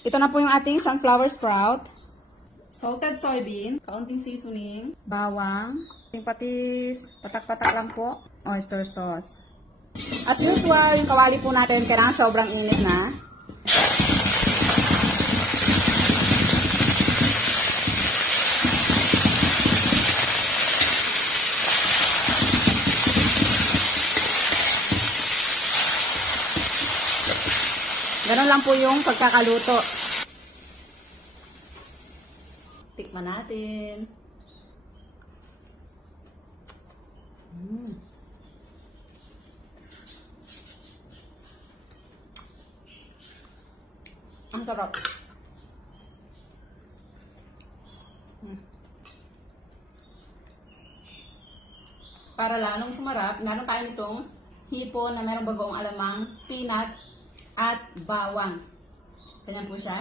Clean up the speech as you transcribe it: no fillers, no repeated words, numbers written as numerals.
Ito na po yung ating sunflower sprout. Salted soybean, kaunting seasoning, bawang, yung patis, patak-patak lang po, oyster sauce. As usual, yung kawali po natin kailangan sobrang init na. Ganun lang po yung pagkakaluto. Tikman natin. Ang sarap. Para lalong sumarap, meron tayo nitong hipon na merong bagoong alamang, peanut, at bawang. Ganyan po siya.